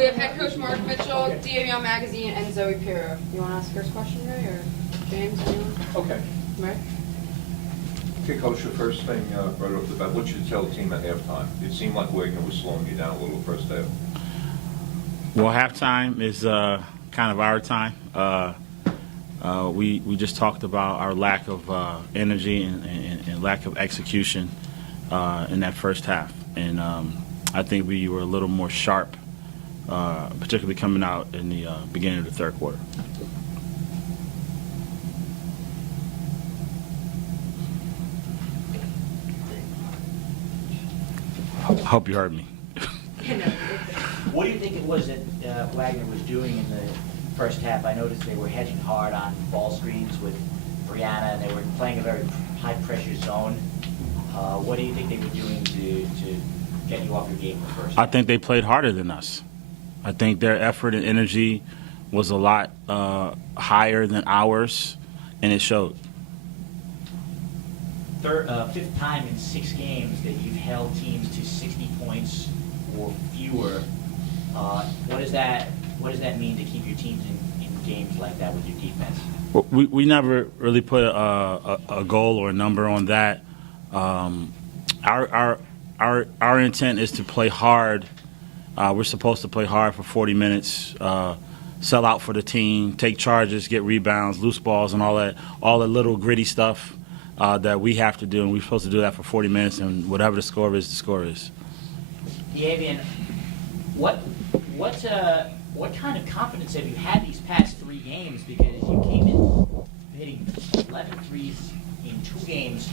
We have head coach Marc Mitchell, DAVL Magazine, and Zoe Pirro. You want to ask first question, Ray, or James? Anyone? Okay. Ray? Okay, Coach, the first thing right off the bat, what should you tell the team at halftime? It seemed like Wagner was slowing you down a little first half. Well, halftime is kind of our time. We just talked about our lack of energy and lack of execution in that first half. And I think we were a little more sharp, particularly coming out in the beginning of the third quarter. I hope you heard me. What do you think it was that Wagner was doing in the first half? I noticed they were hedging hard on ball screens with Brianna, and they were playing a very high-pressure zone. What do you think they were doing to get you off your game in the first half? I think they played harder than us. I think their effort and energy was a lot higher than ours, and it showed. Fifth time in 6 games that you've held teams to 60 points or fewer. What does that mean to keep your teams in games like that with your defense? Well, we never really put a goal or a number on that. Our intent is to play hard. We're supposed to play hard for 40 minutes, sell out for the team, take charges, get rebounds, loose balls, and all the little gritty stuff that we have to do, and we're supposed to do that for 40 minutes, and whatever the score is, the score is. Avian, what kind of confidence have you had these past 3 games? Because you came in hitting 11 threes in 2 games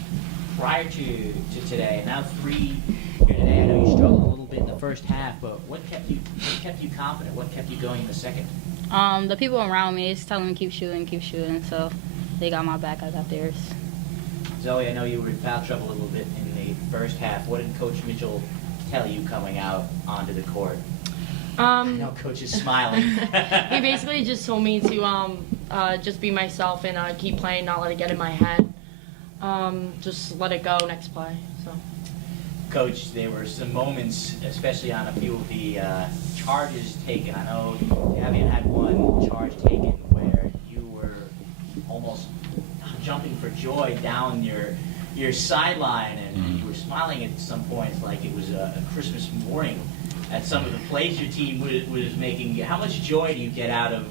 prior to today, and now 3 here today. I know you struggled a little bit in the first half, but what kept you confident? What kept you going in the second? The people around me is telling me keep shooting, so they got my back, I got theirs. Zoe, I know you were in foul trouble a little bit in the first half. What did Coach Mitchell tell you coming out onto the court? I know Coach is smiling. He basically just told me to just be myself and keep playing, not let it get in my head. Just let it go next play. So. Coach, there were some moments, especially on a few of the charges taken. I know you haven't had one charge taken where you were almost jumping for joy down your sideline, and you were smiling at some points like it was a Christmas morning at some of the plays your team was making. How much joy do you get out of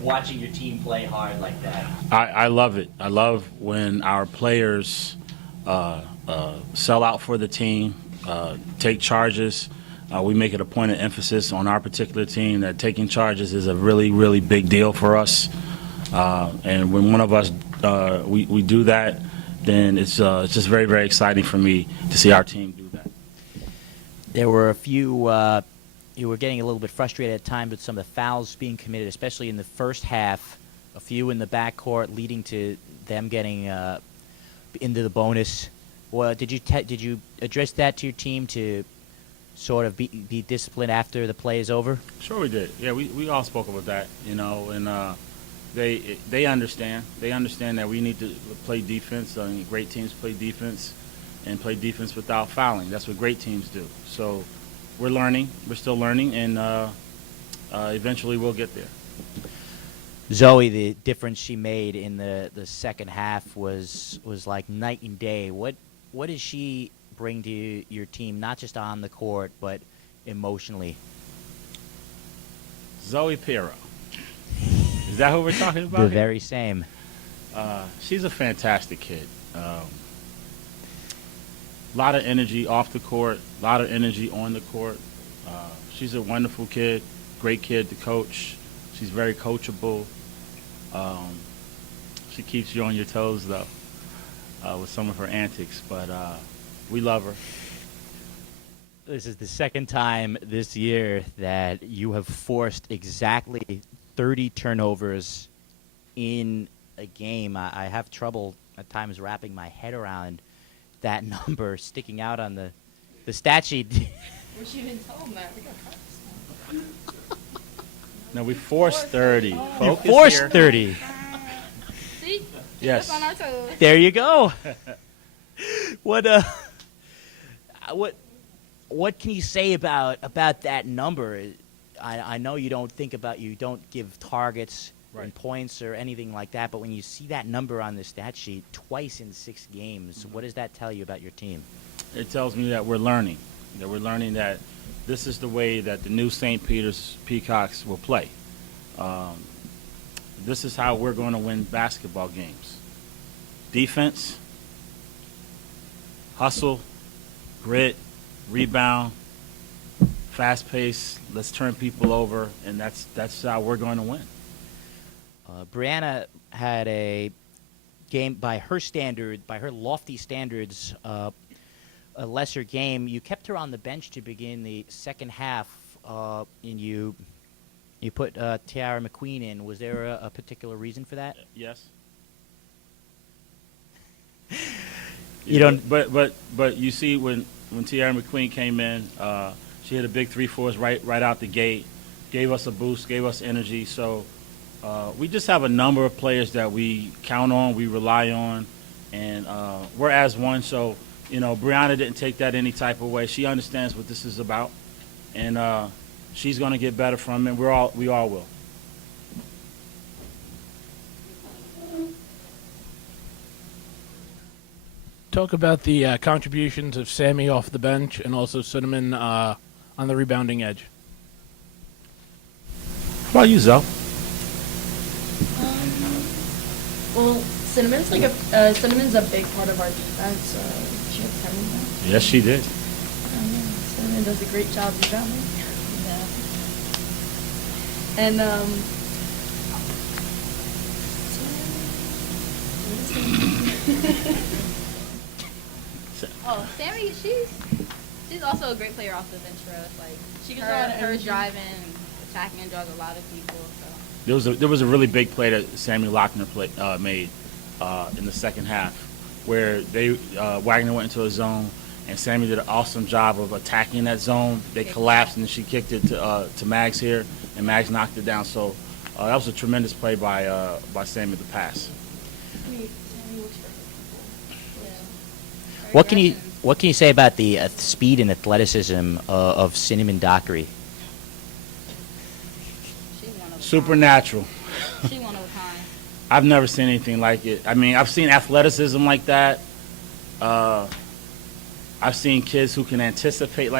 watching your team play hard like that? I love it. I love when our players sell out for the team, take charges. We make it a point of emphasis on our particular team that taking charges is a really, really big deal for us. And when one of us we do that, then it's just very, very exciting for me to see our team do that. There were a few, you were getting a little bit frustrated at times with some of the fouls being committed, especially in the first half, a few in the backcourt leading to them getting into the bonus. Well, did you address that to your team to sort of be disciplined after the play is over? Sure we did. Yeah, we all spoke about that, and they understand. They understand that we need to play defense. I mean, great teams play defense and play defense without fouling. That's what great teams do. So we're learning. We're still learning, and eventually we'll get there. Zoe, the difference she made in the second half was like night and day. What does she bring to your team, not just on the court, but emotionally? Zoe Pirro. Is that who we're talking about? The very same. She's a fantastic kid. A lot of energy off the court, a lot of energy on the court. She's a wonderful kid, great kid to coach. She's very coachable. She keeps you on your toes, though, with some of her antics, but we love her. This is the second time this year that you have forced exactly 30 turnovers in a game. I have trouble at times wrapping my head around that number sticking out on the stat sheet. We should even tell them that. We got practice. No, we forced 30. You forced 30. See? Yes. Up on our toes. There you go. What can you say about that number? I know you don't give targets Right. and points or anything like that, but when you see that number on the stat sheet twice in 6 games, what does that tell you about your team? It tells me that we're learning. That we're learning that this is the way that the new St. Peter's Peacocks will play. This is how we're going to win basketball games. Defense, hustle, grit, rebound, fast pace. Let's turn people over, and that's how we're going to win. Brianna had a game by her lofty standards, a lesser game. You kept her on the bench to begin the second half, and you put Tiara McQueen in. Was there a particular reason for that? Yes. You don't. But you see when Tiara McQueen came in, she hit a big 3 for us right out the gate, gave us a boost, gave us energy. So we just have a number of players that we count on, we rely on, and we're as one. So Brianna didn't take that any type of way. She understands what this is about, and she's going to get better from it. We all will. Talk about the contributions of Sammy off the bench and also Cinnamon on the rebounding edge. How about you, Zoe? Well, Cinnamon's a big part of our defense. She had 10 rebounds. Yes, she did. Cinnamon does a great job rebounding. And Oh, Sammy, she's also a great player off the bench for us. Like She gives a lot of her energy. driving, attacking, and draws a lot of people. So. There was a really big play that Sammy Wagner made in the second half, where Wagner went into a zone, and Sammy did an awesome job of attacking that zone. They collapsed, and she kicked it to Mags here, and Mags knocked it down. So that was a tremendous play by Sammy, the pass. What can you say about the speed and athleticism of Cinnamon Dockery? She's one of a Supernatural. kind. She's one of a kind. I've never seen anything like it. I mean, I've seen athleticism like that. I've seen kids who can anticipate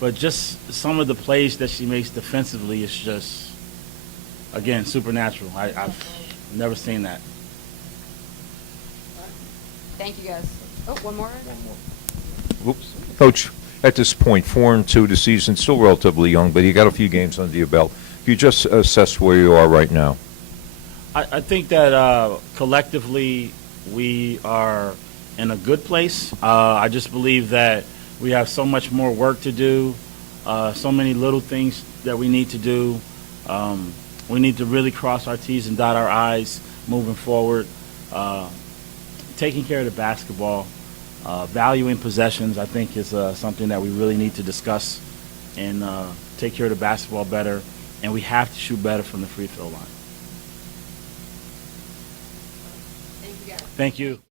but just some of the plays that she makes defensively is just, again, supernatural. I've never seen that. Thank you, guys. Oh, one more? Whoops. Coach, at this point, 4-2, the season's still relatively young, but you got a few games under your belt. You just assess where you are right now. I think that collectively we are in a good place. I just believe that we have so much more work to do, so many little things that we need to do. We need to really cross our T's and dot our I's moving forward. Taking care of the basketball, valuing possessions, I think is something that we really need to discuss and take care of the basketball better. And we have to shoot better from the free throw line. Thank you, guys. Thank you.